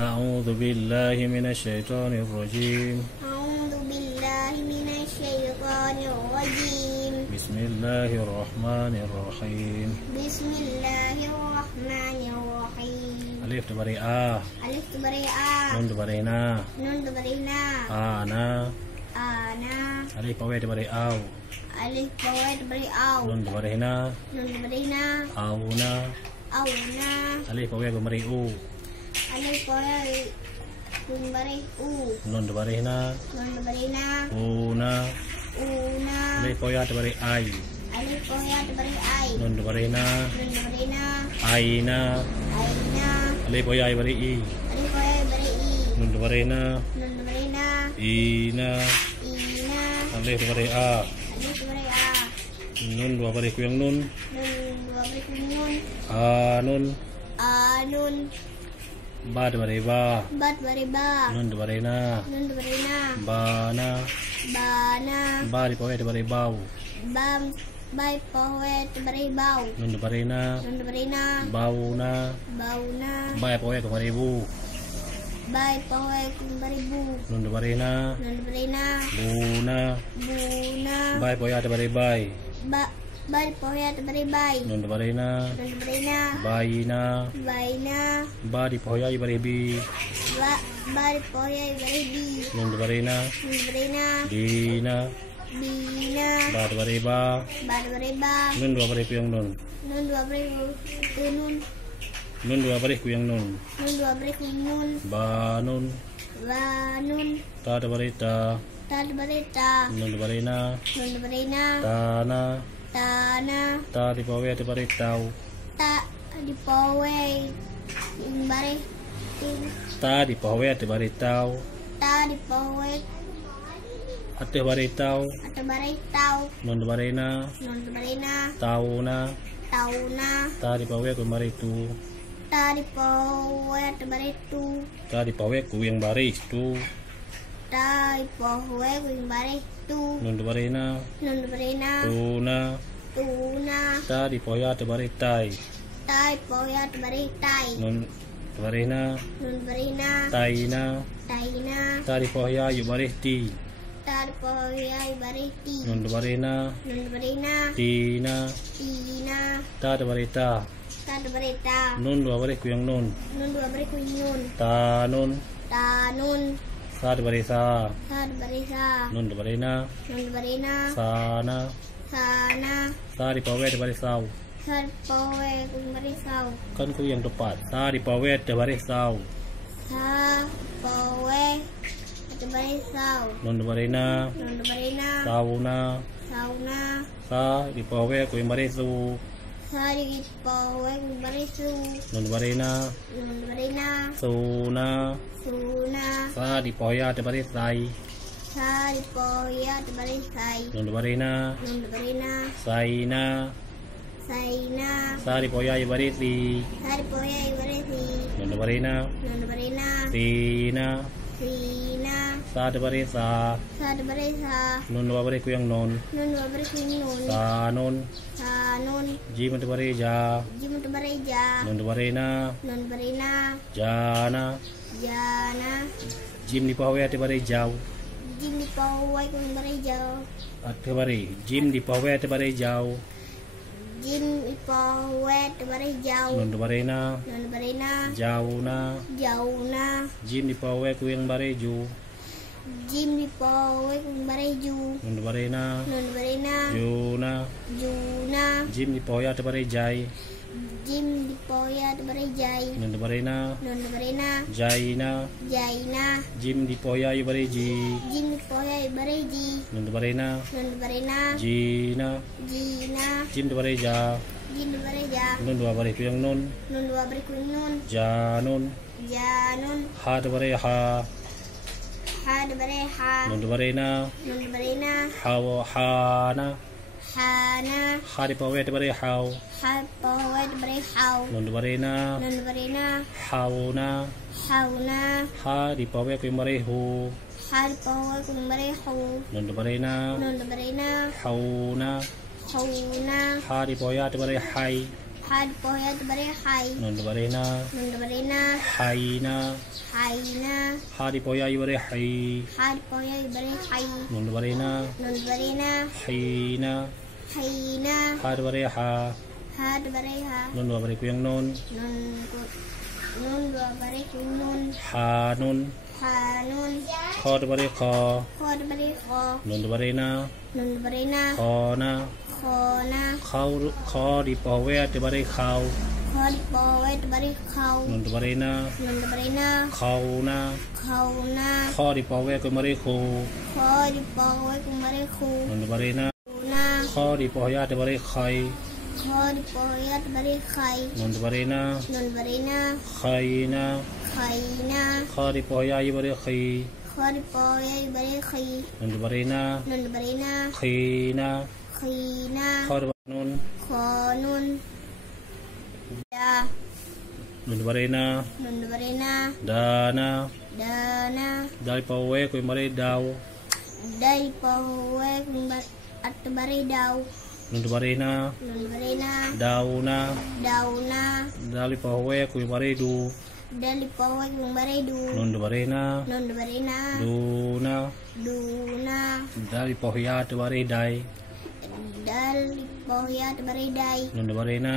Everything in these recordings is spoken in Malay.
أعوذ بالله من الشيطان الرجيم. أعوذ بالله من الشيطان الرجيم. بسم الله الرحمن الرحيم. بسم الله الرحمن الرحيم. ألف تبري آ. ألف تبري آ. نون تبري نا. نون تبري نا. آنا. آنا. ألف بوي تبري آو. ألف بوي تبري آو. نون تبري نا. نون تبري نا. أونا. أونا. ألف بوي تبري أو. ألف بوي تبري أو. نون تبري نا. نون تبري نا. أونا. أونا. ألف بوي تبري آي. ألف بوي تبري آي. نون تبري نا. نون تبري نا. أينا. أينا. ألف بوي تبري إي. ألف بوي تبري إي. نون تبري نا. نون تبري نا. إينا. إينا. ألف تبري آ. Alif tebari A. Nun dua baris kuyang nun. Nun dua baris nun. Anun. Anun. Ba tebari ba. Ba tebari ba. Nun tebari na. Nun tebari na. Bana. Bana. Ba di poe tebari bau. Bam. Bai poe tebari bau. Nun tebari na. Nun tebari na. Bau na. Bau na. Ba poe tebari bu. Bai poe tebari bu. Nun tebari na. Nun tebari na. Bu na. Bu na. Ba poe tebari bai. Ba. Bai poe tebari bai. Nun tebari na. Nun tebari na. Bai na. Bai na. Ba di poe tebari bi. Ba. Bai poe tebari bi. Nun tebari na. Nun tebari na. Di na. Bina. Ba tebari ba. Ba tebari ba. Nun dua baris kuyang nun. Nun dua baris nun. Nun dua baris kuyang nun. Nun dua baris nun. Ba nun. Ba nun. Ta tebari ta. Ta tebari ta. Nun tebari na. Nun tebari na. Tana. Tana. Ta di poe tebari tau. Ta di poe bari. Ta di poe tebari tau. Ta di poe Ate bari tau. atau bari tau. Nun tebari na. Nun tebari na. Tau na. Tau na. Ta di poe kemari tu. Ta di poe tebari tu. Ta di poe kuyang baris tu. Ta di poe bari tu. Nun tebari na. Nun tebari na. Tu na. Tu na. Ta di poe tebari tai. Tai poya tebari tai. Nun tebari na. Nun tebari na. Tai na. Tai na. Ta di poe yu baris ti. Ta poya bari ti. Nun tebari na. Nun tebari na. Ti na. Ti na. Ta tebari ta. Ta tebari ta. Nun dua baris kuyang nun. Nun dua bari kunyun. Ta nun. Ta nun. Sa tebari sa. Ta tebari sa. Nun tebari na. Nun tebari na. Sana. Sana. Sa di poe tebari sau. Sa poe bari sau. Kan ku yang tepat. Sa di poe tebari sau. Sa poe tebari sau. Nun tebari na. Nun tebari na. Sau na. Sau na. Sa di poe ku yang baris su. Sa di poe bari su. Nun tebari na. Nun tebari na. Su na. Suna. Sa di poe tebari sai. Sa di poya tebari sai. Nun tebari na. Nun tebari na. Sai na. Sai na. Sa di poe baris si. Sa di poya tebari si. Nun tebari na. Nun tebari na. Si na. Si na. Sa tebari sa. Sa tebari sa. Nun dua baris ku yang nun. Nun tebari nun. Sa nun. Sa nun. Ji mun tebari ja. Jim tebari ja. Nun tebari na. Nun tebari na. Jana. Jana. Jim di poe tebari jau. Jim di poe tebari jau. Tebari. Jim di poe tebari jau. Jim di poe tebari jau. Nun tebari na. Nun tebari na. Jau na. Jauh na. Jim di poe ku yang bareju. Jim di poe tebari ju. Nun tebari na. Nun tebari na. Ju na. Juna. Jim di poe tebari jai. Jim di poya tebari jai. Nun tebari na. Nun tebari na. Jai na. Jaina. Jim di poe yu bareji. Jim di poya tebari ji. Nun tebari na. Nun tebari na. Jina. Jina. Jim tebari ja. Jim tebari ja. Nun dua baris ku yang nun. Nun dua beri kunun. Janun. Janun. Ha tebari ha. Ha tebari ha. Nun tebari na. Nun tebari na. Hana. Hana. Ha di poe tebari hau. Ha poe tebari hau. Nun tebari na. Nun tebari na. Hauna. Hauna. Ha di poe ku yang barehu. Ha poe tebari hu. Nun tebari na. Nun tebari na. Hauna. Hauna. Ha di poe tebari hai. had pohya bare hai nun barena nun barena hayna haina hari poya ibare hay had pohya bare hai nun barena hayna haina har bare ha had bare ha nun bare kuyang nun nun bare nun hanun hanun khod bare kho khod bare kho nun barena khona kho di powe te bare khau khod pohya bare khau nun barena nun barena khauna khauna kho di powe ko mari khu khod pohya bare khu nun barena na kho di poya te bare khai khod pohya bare khai nun barena nun barena khayna khaina kho di poya ibare khi khod pohya bare khai nun barena khina khina kho nun khonun ya nun barena nun barena dana dana dari powe ko mari daw dari pohya at bare daw nun barena dauna dauna dari powe ko mari du dari pohya bare du nun barena duna duna dari pohya te bare dai dari pohya bare dai nun barena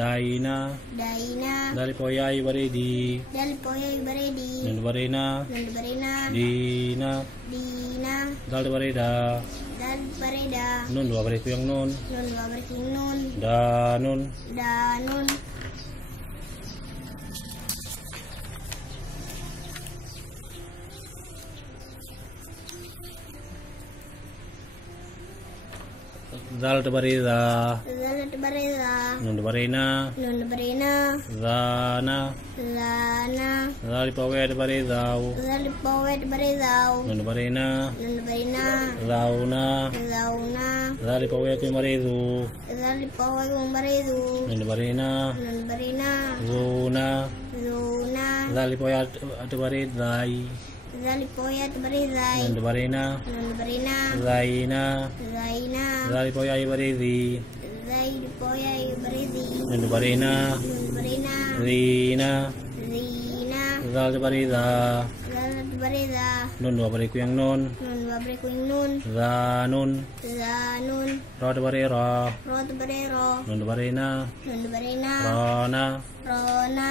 daina daina dari poya ibare di dari pohya bare di nun barena dina dina dari bare da dari bare da nun bare kuyang nun bare nun danun danun dal te bare da zalat bare da nun barena nun barena dana lana dari powe te bare dau dari pohya bare daw nun barena dauna dauna dari powe ko mari du dari pohya bare du nun barena zuna zuna dari poya te bare dai dari pohya bare dai nun barena zaina dari poya ibare di dari pohya bare di nun barena rina rina dari bare da zalat bare da nun bare kuyang nun nun bare nun danun zanun rod bare ra rot bare ro nun barena nun barena rona rona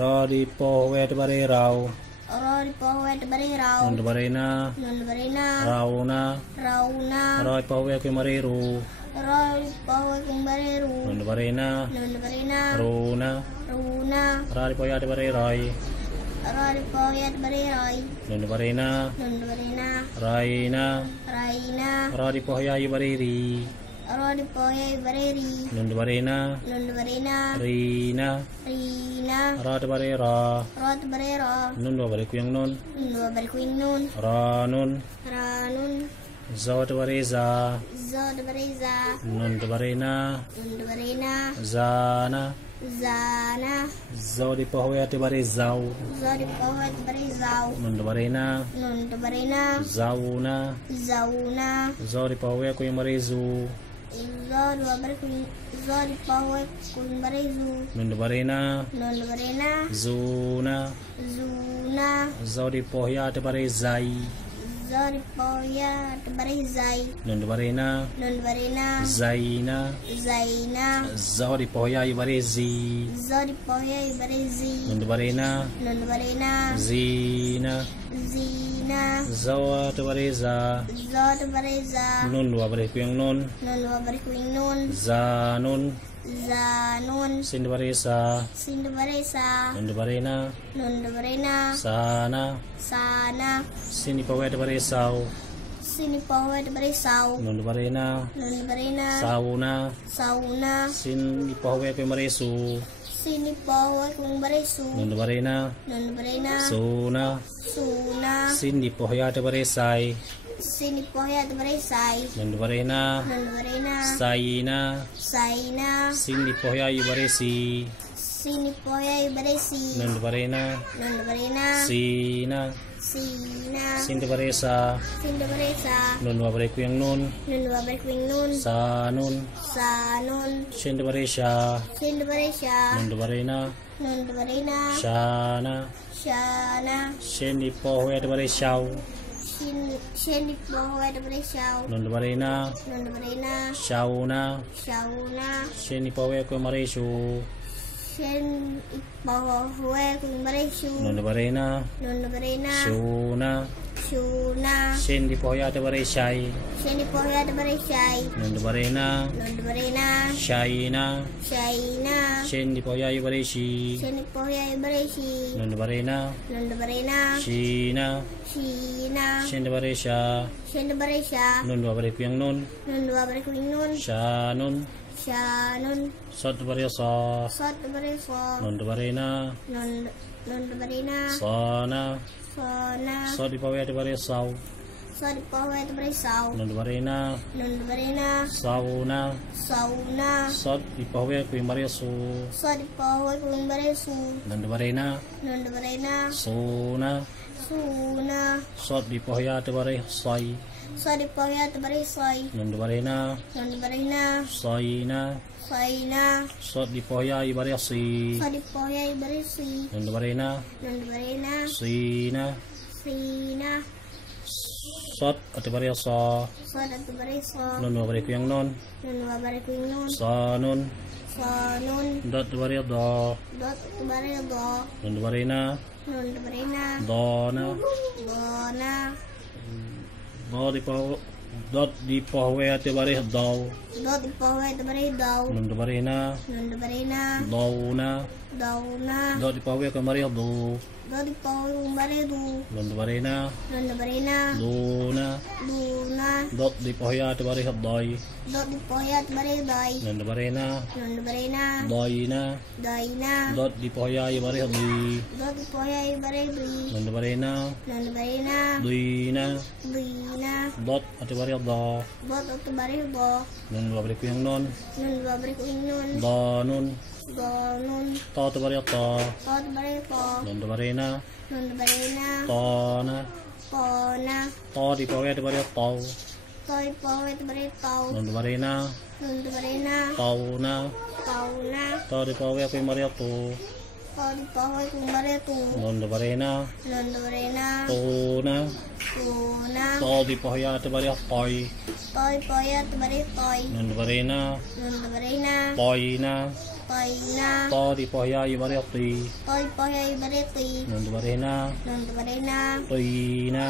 ro di powe te bare rau ro di pohya bare raw nun barena nun barena rauna rauna ro powe ko mari ru ro di pohya bare ru nun barena nun barena runa runa ra di poya te bare roi ro di pohya bare roi nun barena nun barena raina raina ro di poya ibare ri ro di pohya bare ri nun barena rina rina ra te bare ra rot bare ro nun bare kuyang nun nun bare nun ranun ranun zo te bare za zod bare za nun barena nun barena zana zana zo di powe te bare zau zod di pohya bare zaw nun barena nun barena zauna zauna zo di powe ko mari zu zod bare zod di pohya bare zu nun barena nun barena zuna zuna zo di poya te bare zai zod di pohya bare zai nun barena zaina zaina zo di poya ibare zi zod di pohya bare zi nun barena zina zina zo te bare za zod bare za nun bare kuyang nun nun bare nun zanun zanun sin bare sa sindu bare sa nun barena nun barena sana sana sini powe te bare sau sini pohya bare saw nun barena nun barena sauna sauna sini powe ko mari su sini pohya bare su nun barena nun barena suna suna sini poya te bare sai sini pohya bare sai nun barena nun barena saina saina sini poya ibare si sini pohya bare si nun barena nun barena sina Sina. Sin bare sa. Sin bare sa. Nun bare ku yang nun. Nun bare kuing nun. Sa nun. Sa nun. Sin bare sya. Sin bare sya. Nun bare na. Nun bare na. Sya na. Shana. Sin di po we bare shaw. Shin di po we bare shaw. Nun bare na. Nun bare na. Shaw na. Shaw na. Sin di po we ku mare shu. Shin po we kuing bare shu. Nun bare na. Nun bare na. Shu na. Shuna. Sin di po ya bare shai. Shin di po we bare shai. Nun bare na. Nun bare na. Shai na. Shaina. Sin di po ya bare shi. Shin di po we bare shi. Nun bare na. Nun bare na. Shi na. Shina. Sin di bare sya. Shin di bare sha. Nun bare ku yang nun. Nun bare kuing nun. Sya nun. Shanun. Sot bare sa. Sot bare so. Nun bare na. Nun bare na. Sa na. Sona. Sot di po we bare saw. So di po we bare saw. Nun bare na. Nun bare na. Saw na. Sauna. Sot di po we ku mare su. So di po we kuing bare su. Nun bare na. Nun bare na. Su na. Suna. Sot di po ya bare sai. So di po we bare soy. Nun bare na. Nun bare na. Sai na. Saina. Sot di po ya bare si. So di po we bare si. Nun bare na. Nun bare na. Si na. Sina. Sot at bare sa. So di bare so. Nun bare ku yang nun. Nun bare kuing nun. Sa nun. So nun. Dot bare do. Dot bare do. Nun bare na. Nun bare na. Do na. Bona. Do di po we at bare do. Dot di po we bare daw. Nun bare na. Nun bare na. Do na. Daw na. Do di po we ku mare do. Dot di po we bare du. Nun bare na. Nun bare na. Do na. Luna. Dot di po ya at bare doy. Dot di po we bare day. Nun bare na. Nun bare na. Doy na. Day na. Dot di po ya bare di. Dot di po we bare du. Nun bare na. Nun bare na. Dui na. Lina. Dot at bare do. Dot at bare do. Nun bare ku yang nun. Nun bare kuing nun. Do nun. Do nun. To at bare to. Dot bare ko. Nun bare na. Nun bare na. To na. Pona. To di po we at bare to. Toy po we bare tau. Nun bare na. Nun bare na. To na. Tau na. To di po we ku mare to. Tau di po we kung bare tu. Nun bare na. Nun bare na. To na. Tuna. To di po ya at bare toy. Toy po ya bare toy. Nun bare na. Nun bare na. Toy na. Toy na. To di po ya bare ti. Toy po ya bare ti. Nun bare na. Nun bare na. Toy na.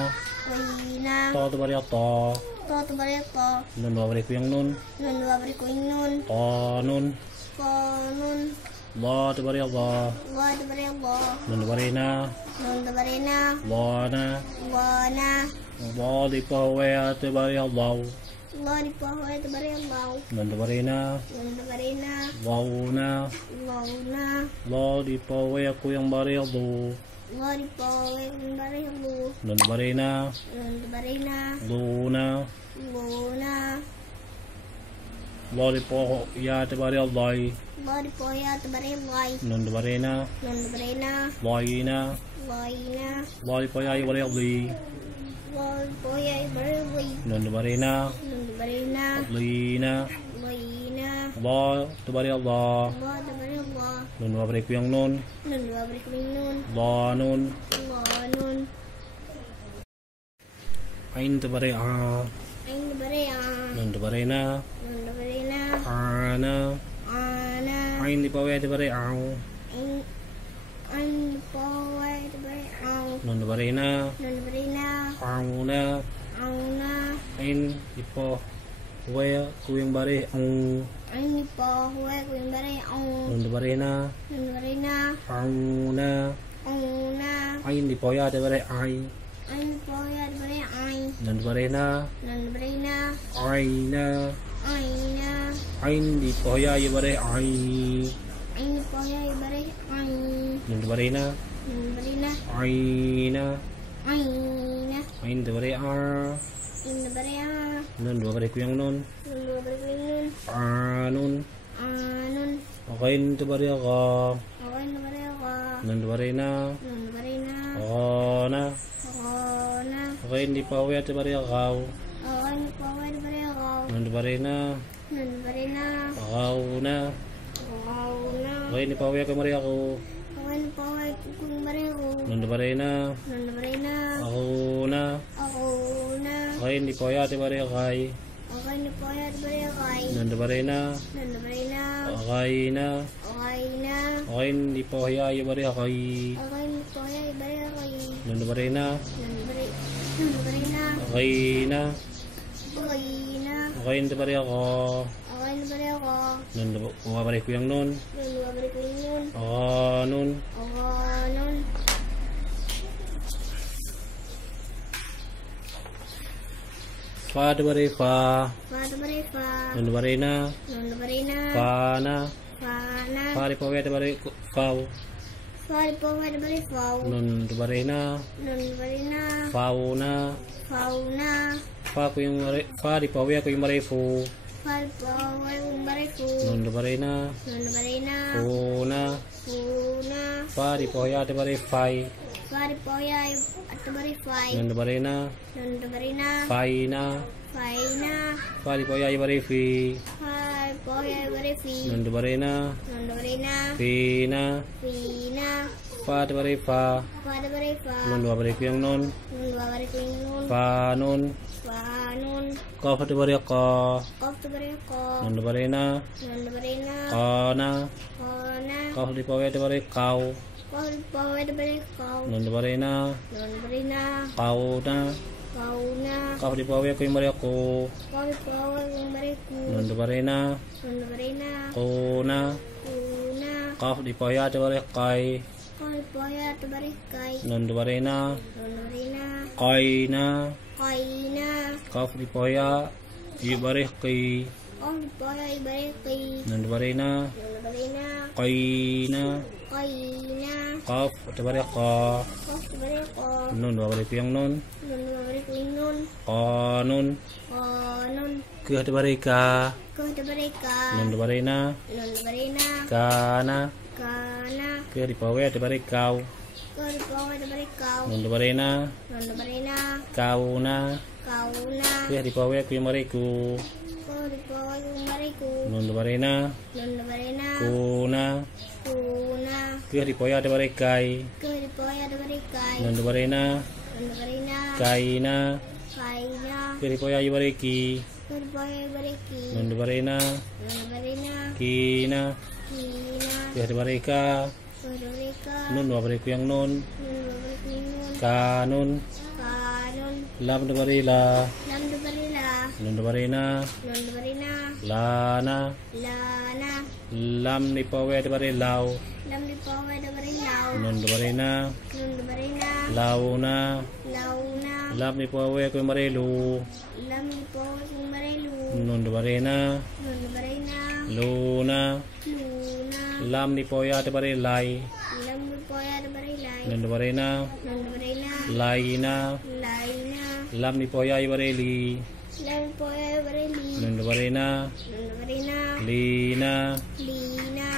Toy na. To bare to. To bare to. Nun bare ku yang nun. Nun bare kuing nun. To nun. Ko nun. Lo at bare lo. Wa bare lo. Nun bare na. Nun bare na. Lo na. Wa na. Lo di po we at bare lo. Lo di po we bare lo. Nun bare na. Nun bare na. Lo na. Lo na. Lo di po we ku yang bare lo. Lo di po we kung bare lo. Nun bare na. Nun bare na. Lo na. Luna. Lo di po ya at bare loy. Lo di po ya bare loy. Nun bare na. Nun bare na. Loy na. Loy na. Lo di po ya bare li. Lo di po ya bare loy. Nun bare na. Nun bare na. Li na. Loy na. Lo di bare lo. Lo di bare lo. Nun bare ku yang nun. Nun bare kuing nun. Lo nun. Lo nun. Ain di bare a. Ain bare a. Nun bare na. Nun bare na. Ana. Ana. Ain di po we di bare au. Ain po we bare au. Nun bare na. Nun bare na. Au na. Au na. Ain di po we ku yang bare au. Ain po we kuing bare au. Nun bare na. Nun bare na. Au na. Au na. Ain di po ya di bare ai. Ain po ya bare ai. Nun bare na. Nun bare na. Ai na. Ai na. Ain di po ya bare ai. Ain po ya bare ai. Nun bare na. Nun bare na. Ai na. Ai na. Ain di bare a. Ain bare a. Nun bare ku yang nun. Nun bare kuing nun. Anun. Anun. Kain di bare ka. Awan bare ko. Nun bare na. Nun bare na. Ona. Ko Ghain di pawe ate bare gau. Ghain di pawe ate bare gau. Nun di bare na. Nun di bare na. Gauna. Gauna. Ghain di pawe ko bare ako. Ghain di pawe ko bare ako. Nun di bare na. Nun di bare na. Aguna. Aguna. Ghain di pawe ate bare gai. Ghain di pawe ate bare gai. Nun di bare na. Nun di bare na. Gaina. Gaina. Ghain di pawe ayo bare gai. Ghain di pawe bare gai. Nun di bare na. Nun di bare na. Gaina. Gaina. Ghain di bare ako. Ghain di bare ako. Nun di bare ko yang nun. Nun di bare ko nun. Nun. Nun. Fa di bare fa. Fa di bare fa. Nun di bare na. Nun di bare na. Fa na. Fa na. Fa di pawe ate bare fau. Fa di pawe ate bare fau. Nun di bare na. Nun di bare na. Fau na. Fau na. Fa ko yung fa di pawe ko yung bare fu. Fa di pawe ko bare fu. Nun di bare na. Nun di bare na. Fu na. Fu na. Fa di pawe ate bare fai. Fa di pawe ate bare fai. Nun di bare na. Nun di bare na. Fai na. Fai na. Fa di pawe ayo bare fi. Fa di pawe bare fi. Nun di bare na. Nun di bare na. Fi na. Fi na. Fa di bare fa. Fa di bare fa. Nun di bare ko yung nun. Nun di bare ko nun. Fa nun. Fa nun. Ka di bare ka. Qaf di bare ko. Nun di bare na. Nun di bare na. Ka na. Kana. Ka di pawe ate bare kau. Fa di pawe ate bare kau. Nun di bare na. Nun di bare na. Kau na. Kau na. Ka di pawe ko yung bare ko. Fa di pawe ko bare ku. Nun di bare na. Nun di bare na. Ko na. Kuna. Ka di pawe ate bare kai. Fa di pawe ate bare kai. Nun di bare na. Nun di bare na. Kai na. Kai na. Ka di pawe i bare kai. Qaf di pawe bare kai. Nun di bare na. Nun di bare na. Kai na. Kai na. Ka di bare ka. Qaf di bare ko. Nun di bare ko yung nun. Nun di bare ko nun. Ka nun. Nun. Ka di bare ka. Ko di bare ka. Nun di bare na. Nun di bare na. Ka na. Kana. Ka di pawe ate bare kau. Ko di pawe ate bare kau. Nun di bare na. Nun di bare na. Kau na. Kau na. Ka di pawe ko yung bare ko. Ko di pawe ko bare ku. Nun di bare na. Nun di bare na. Ku na. Kuna. Ka di pawe ate bare kai. Ko di pawe ate bare kai. Nun di bare na. Nun di bare na. Kai na. Kai na. Ka di pawe ayo bare ki. Ko di pawe bare ki. Nun di bare na. Nun di bare na. Ki na. Kina. Ka di bare ka. Ko di bare ka. Nun di bare ko yung nun. Nun di bare ku nun. Ka nun. Kanon. Lam di bare la. Lam di bare la. Nun di bare na. Nun di bare na. La na. Lana. Lam di pawe ate bare lau. Lam di pawe ate bare lau. Nun di bare na. Nun di bare na. Lau na. Lau na. Lam di pawe ko yung bare lu. Lam di pawe ku bare lu. Nun di bare na. Nun di bare na. Lu na. Luna. Lam di pawe ate bare lai. Lam di pawe ate bare lai. Nun di bare na. Nun di bare na. Lai na. Lai na. Lam di pawe ayo bare li. Lam di pawe ate bare li. Nun di bare na. Nun di bare na. Li na. Lina.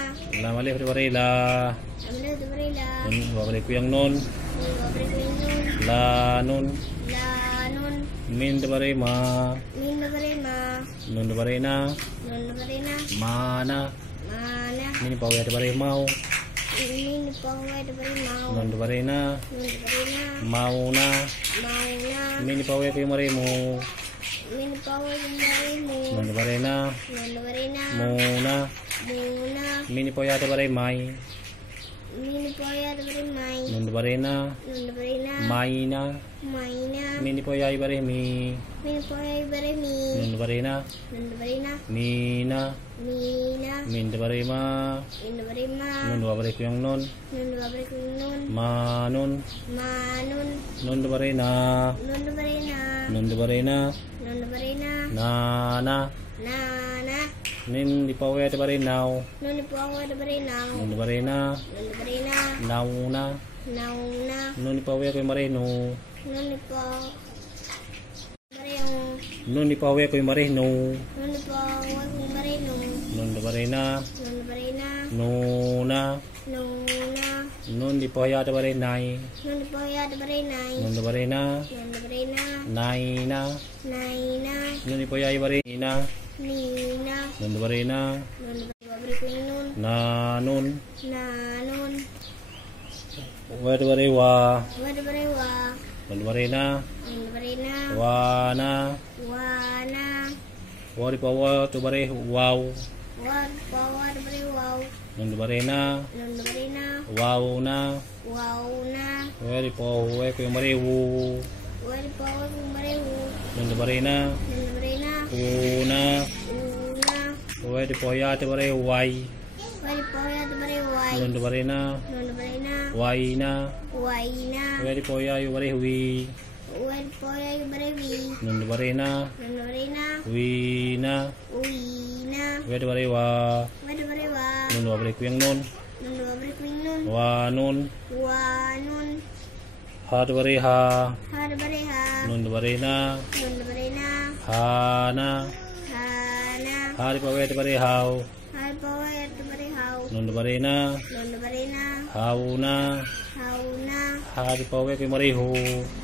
Lam alif di bare la. Lam di bare la. Nun di bare ko yung nun. Nun di bare ku nun. La nun. Lanun. Min di bare ma. Min di bare ma. Nun di bare na. Nun di bare na. Mana. Mana. Min di pawe ate bare mau. Min di pawe ate bare mau. Nun di bare na. Nun di bare na. Mau na. Mau na. Min di pawe ko yung bare mo. Min di pawe ku bare mu. Nun di bare na. Nun di bare na. Muna. Muna. Min di pawe ate bare mai. Min di pawe ate bare mai. Nun di bare na. Nun di bare na. Mai na. Mai na. Min di pawe ayo bare mi. Min di pawe bare mi. Nun di bare na. Nun di bare na. Mi na. Mina. Min di bare ma. Min di bare ma. Nun di bare ko yung nun. Nun di bare ku nun. Ma nun. Manun. Nun di bare na. Nun di bare na. Nun di bare na. Nun di bare na. Na na. Nana. Nin di pawe ate bare now. Nun di pawe ate bare now. Nun di bare na. Nun di bare na. Now na. Nauna. Nun di pawe ko yung bare no. Nun di pa. Bare yung. Nun di pawe ko yung bare no. Nun di pawe kung bare no. Nun di bare na. Nun di bare na. No na. Nuna. Nun di poya ada bare nai. Nun di poya ada bare nai. Nun di bare na. Nun di bare na. Nai na. Nai na. Nun di poya bare na. Nina. Nun di bare na. Nun di bare kuing nun. Na nun. Na nun. Wa di bare wa. Wa di bare wa. Nun di bare na. Nun di bare na. Wa na. Wa na. Wa di powa tu bare wow. Wa di powa di bare wow. Nun di bare na. Nun di bare na. Wow na. Wow na. Wa di powa ku bare wu. Wa di powa kuing bare wu. Nun di bare na. Nun di bare na. U na. Una. Wa di poya tu bare wai. Wa di poya di bare wai. Nun di bare na. Nun di bare na. Wai na. Wai na. Wa di poya yu bare wi. Wa di poya di bare wi. Nun di bare na. Nun di bare na. Wi na. Wi na. Wa di bare wa. Wa di bare wa. Nun di bare kuyang nun. Nun di bare kuing nun. Wa nun. Wa nun. Ha di bare ha. Ha di bare ha. Nun di bare na. Nun di bare na. Ha na. Ha na. Ha di poya di bare hau. Ha di poya di bare hau. Nun di bare na. Nun di bare na. Hau na. Hau na. Ha di poya ku bare hu.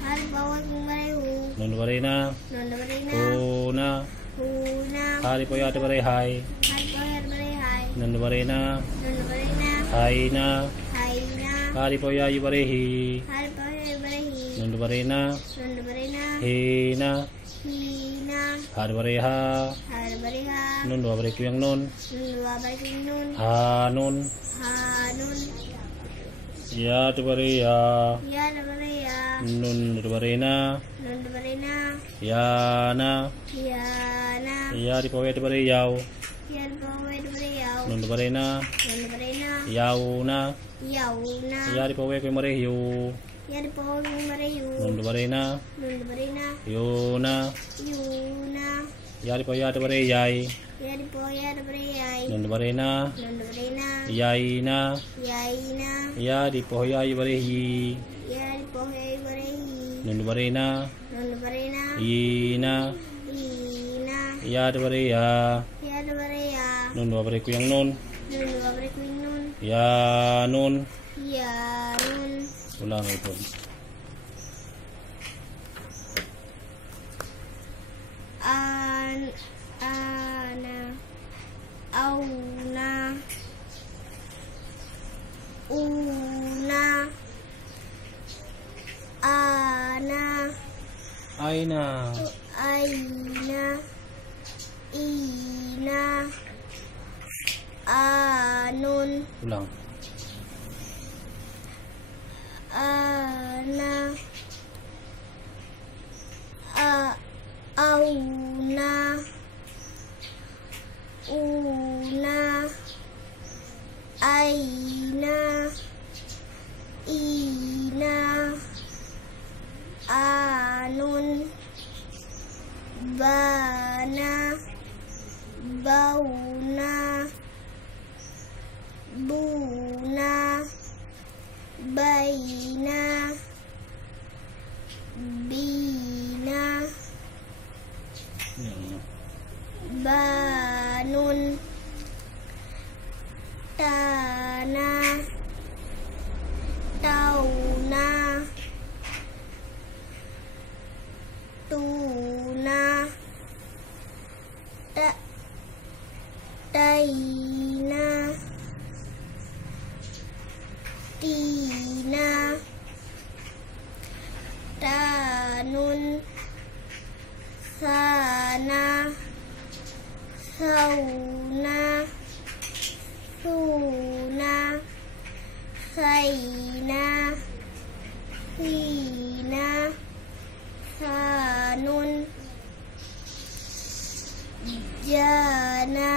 Ha di poya kuing bare hu. Nun di bare na. Nun di bare na. Hu na. Hu na. Ha di poya di bare hai. Ha di poya di bare hai. Nun di bare na. Nun di bare na. Hai na. Hai na. Ha di poya yu bare hi. Ha di poya di bare hi. Nun di bare na. Nun di bare na. Hi na. Hi na. Ha di bare ha. Ha di bare ha. Nun di bare kuyang nun. Nun di bare kuing nun. Ha nun. Ha nun. Ya di bare ya. Ya di bare ya. Nun di bare na. Nun di bare na. Ya na. Ya na. Ya di poya di bare yau. Ya di poya di bare yau. Nun di bare na. Nun di bare na. Yau na. Yau na. Ya di poya ku bare yu. Ya di poya kuing bare yu. Nun di bare na. Nun di bare na. Yu na. Yu na. Ya di poya di bare yai. Ya di poya di bare yai. Nun di bare na. Nun di bare na. Yai na. Yai na. Ya di poya yu bare hi. Ya di poya di bare hi. Nun di bare na. Nun di bare na. Yi na. Hi na. Ya di bare ya. Ya di bare ya. Nun di bare kuyang nun. Nun di bare kuing nun. Ya nun. Ya nun. Ulang itu. Ana. Auna. Una. Ana. Aina. Aina. Ina. Anun. Ulang. Ana. Auna. Una. Aina. Ina. Anun. Bana. Bauna. Buna. Baina. Bina. Banun. Tana. Tauna. Tuna. Taina. Tina. Tanun. Sana. Sauna. Suna. Saina. Hina. Sanun. Jana.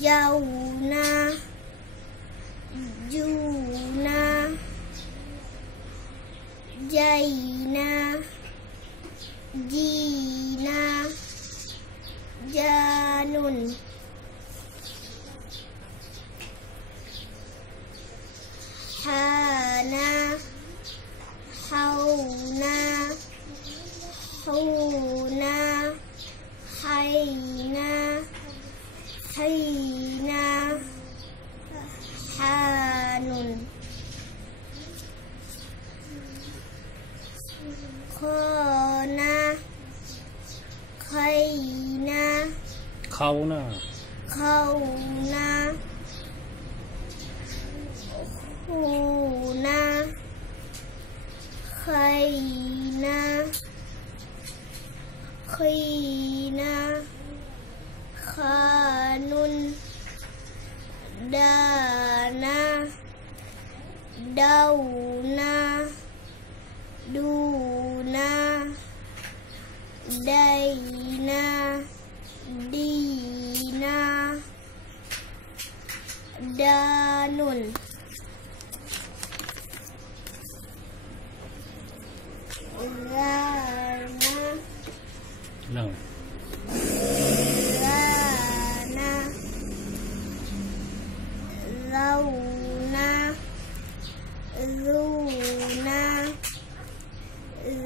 Yauna. Juna. Jaina. Jina. Janun. Hana. Hauna. Huna. Haina. Haina. Han. khawna khawna khuna khayna khina khanun dana dauna duna daina dina danun rana lang rana rauna runa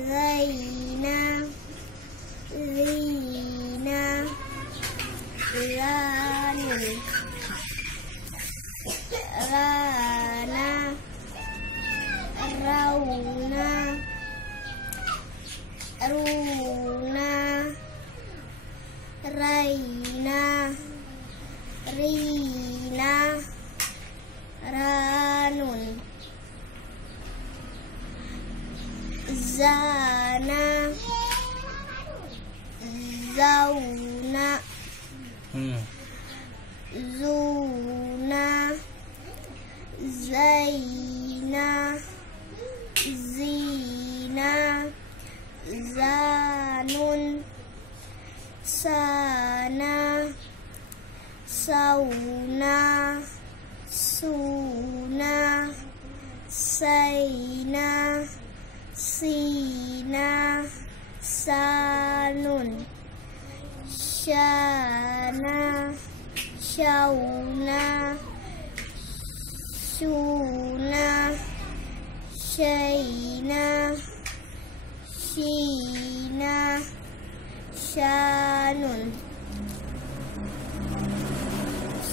zaina rina ranun rana rauna runa raina rina ranun zana zauna zuna zaina zina zanun sana sauna suna saina sina sanun shana shauna shuna shaina shina shanun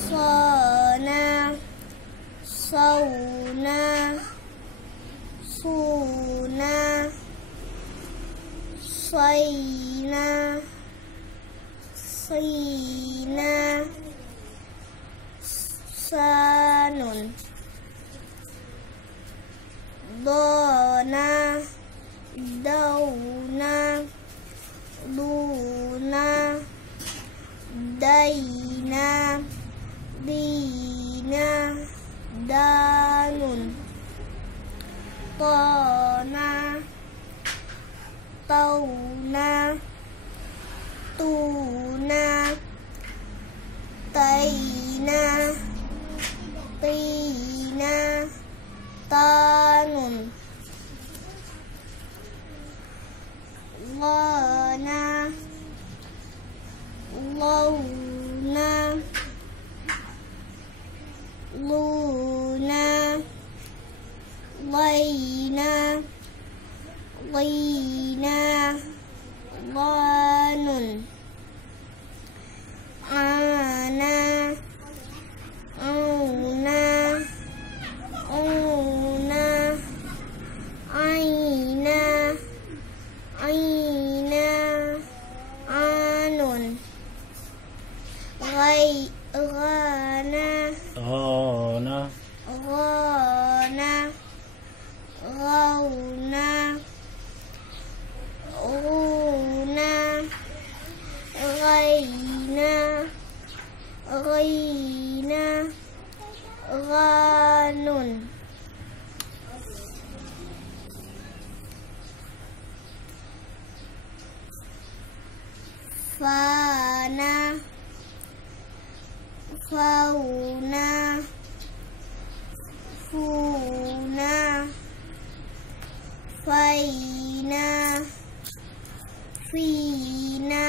sona sauna suna saina sina sanun dona dauna luna daina dina danun tona tauna tuna taina tina tanun lana launa luna laina lina lanun ana auna una aina aina anun ghana ghana ghana ghauna غونا غينا غينا غانون فانا فونا فونا فينا fina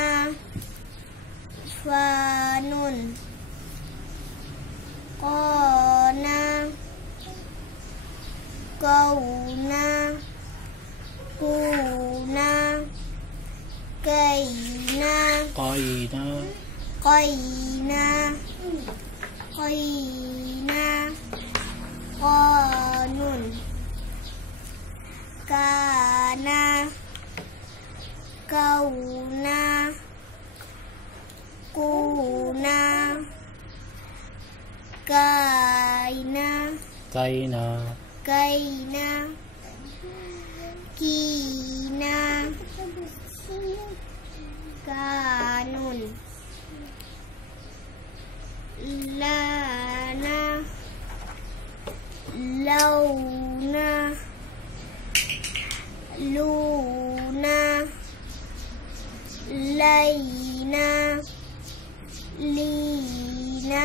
fanun qona kauna kuna kaina qaina qaina qaina qanun kana kauna ku kaina, kaina, kaina, kina, kanun, lana, launa, luna, laina, lina,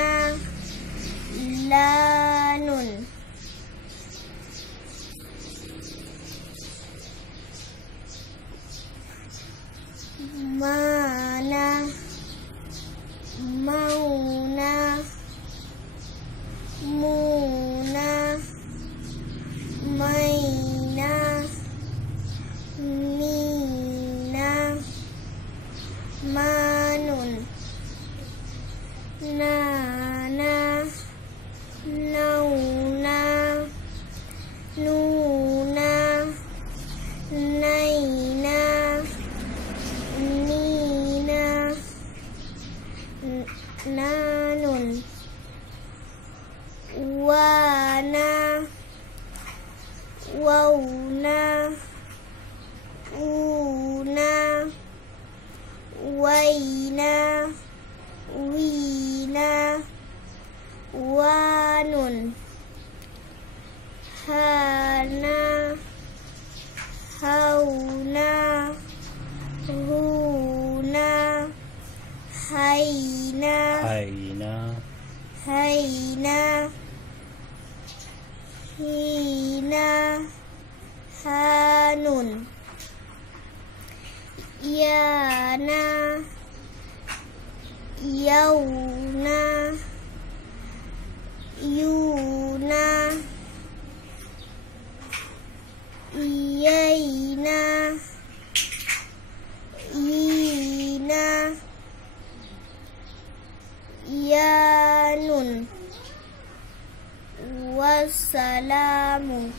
lanun, mana, mauna, muna, maina, mina, manun, nana, nauna, nuna, naina, nina, nanun, wana, wauna, una, waina, wina, wanun, hana, hauna, huna, haina, haina, haina, hina, hanun, yana, yauna, yuna, yaina, yina, yanun. Wassalamu.